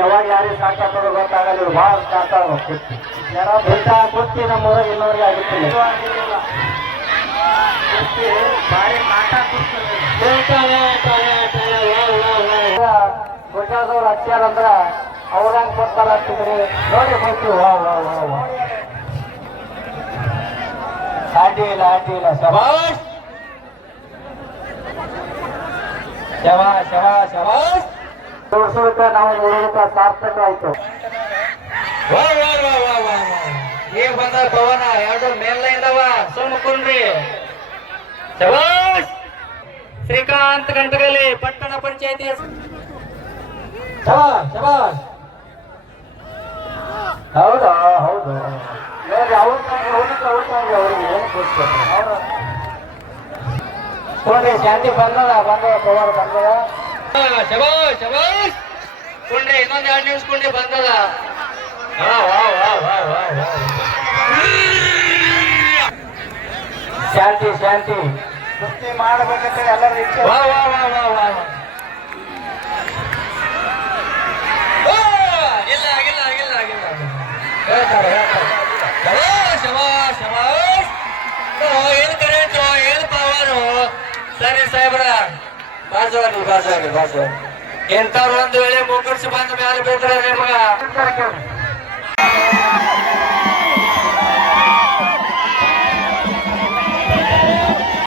ಯಾವಾಗ ಯಾರಿಗೆ ಸಾಕಾಗೋದು ಗೊತ್ತಾಗಲ್ಲ. ಭಾಳ ಸಾಕಾಗ ಕುಸ್ತಿ ನಮ್ಮೂರ ಇನ್ನೂರಿಗೆ ಆಗುತ್ತಿಲ್ಲ. ಗುಜರಾದವ್ರು ಹಚ್ಚಾರಂದ್ರ ಅವ್ರಂಗ್ ಕೊಡ್ತಾರ ಹಚ್ಚಿದ್ರಿ ನೋಡಿ ಬರ್ತೀವಿ. ಅಡ್ಡಿಲ್ಲ ಶಬಾಷ್ ಶಬಾಷ್ ತೋರ್ಸೋದಕ್ಕ ನಾವು ನೋಡೋದಕ್ಕ ಸಾರ್ಥಕ ಆಯ್ತು. ಈಗ ಬಂದ ಪವನ ಎರಡು ಮೇಲ್ನ ಇದಾವ ಸೋಮಕುಂಡ್ರಿ. ಶಬಾಷ್ ಶ್ರೀಕಾಂತ್ ಗಂಟಗಲಿ ಪಟ್ಟಣ ಪಂಚಾಯತಿ. ಶಬಾಷ್ ಹೌದು ಅವ್ರಿಗೆ ಏನು ಕೊಡ್ತಾರೆ ನೋಡಿ. ಶಾಂತಿ ಬಂದದ ಪವರ್ ಬಂದದ. ಶಬಾಷ್ ಕುಂಡ್ರಿ ಇನ್ನೊಂದು 2 ನಿಮಿಷ ಕುಂಡ್ರಿ ಬಂದದ. ಶಾಂತಿ ಕುಸ್ತಿ ಮಾಡಬೇಕಂತ ಎಲ್ಲರ ಇಚ್ಛೆ. ಹೇಳ್ತಾರೆ ಏನು ಕರೆಂಟು ಏನು ಪವರು. ಸರಿ ಸಾಹೇಬ್ರ ಬಾಜುವಾರಿ ಇಂಥವ್ರು ಒಂದು ವೇಳೆ ಮುಗ್ಗರ್ಸಿ ಬಂದ ಮೇಲೆ ಬೇಕ್ರೆ ನಿಮಗ